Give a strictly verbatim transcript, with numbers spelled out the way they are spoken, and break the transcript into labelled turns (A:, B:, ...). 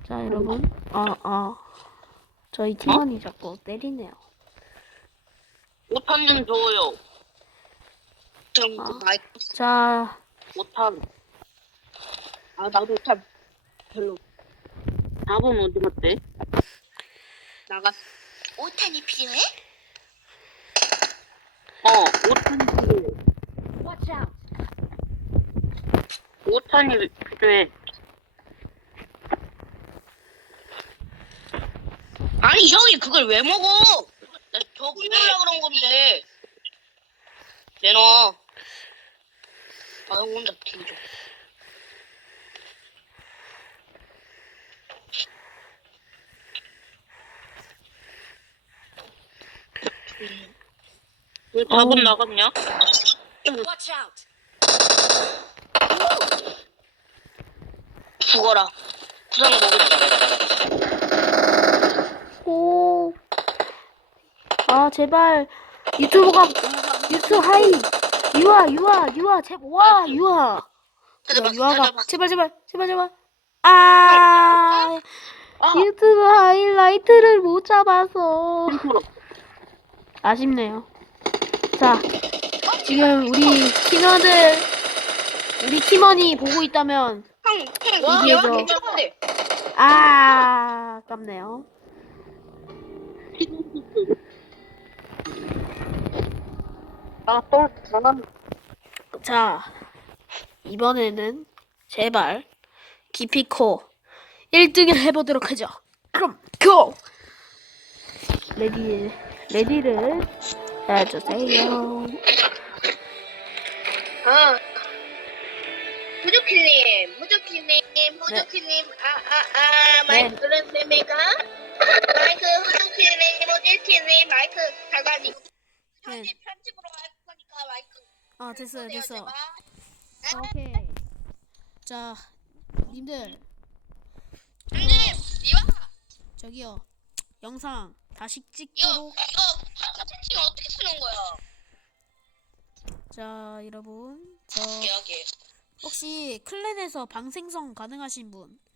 A: 자, 여러분. 아, 아. 저희 팀원이 자꾸 때리네요.
B: 오탄 좀 줘요. 그럼
A: 아.
B: 그 마이크
A: 자,
B: 오탄. 아 나도 오탄 별로. 사 번 어디 갔대? 나갔어.
C: 오탄이 필요해?
B: 어 오탄이 필요해.
C: Watch out.
B: 오탄이 필요해. 아니 형이 그걸 왜 먹어? 나 저거 먹으려 그런 건데. 내놔. 아 혼자 뒤져. 왜 사 번
A: 어우.
B: 나갔냐?
C: Watch out.
B: 죽어라. 구상 먹었다.
A: 오. 아, 제발. 유튜브가, 유튜브 하이. 유아, 유아, 유아, 제, 와, 유아. 야, 유아가, 제발, 제발, 제발, 제발. 아, 유튜브 하이라이트를 못 잡아서. 아쉽네요. 자, 지금 우리 팀원들, 우리 팀원이 보고 있다면,
B: 형, 형,
A: 이기죠.
B: 얘가 괜찮은데.
A: 아, 아깝네요.
B: 아, 또, 나는.
A: 자, 이번에는 제발 기피코 일 등을 해보도록 하죠. 그럼 고! 레디, 레디를 해주세요.
C: 어. 무조키님, 무조키님, 무조키님, 아, 아, 아, 마이크는 매매가? 마이크, 무조키님, 무조키님, 마이크, 잠깐, 이거 편집, 편집으로 할 거니까 마이크.
A: 아, 됐어요,
C: 끄세요,
A: 됐어.
C: 제발.
A: 자, 오케이. 자, 님들,
C: 형님, 이와,
A: 저기요. 영상 다시
C: 이거,
A: 찍도록.
C: 이거, 세팅 어떻게 쓰는 거야?
A: 자, 여러분. 저,
C: 여기.
A: 혹시 클랜에서 방생성 가능하신 분?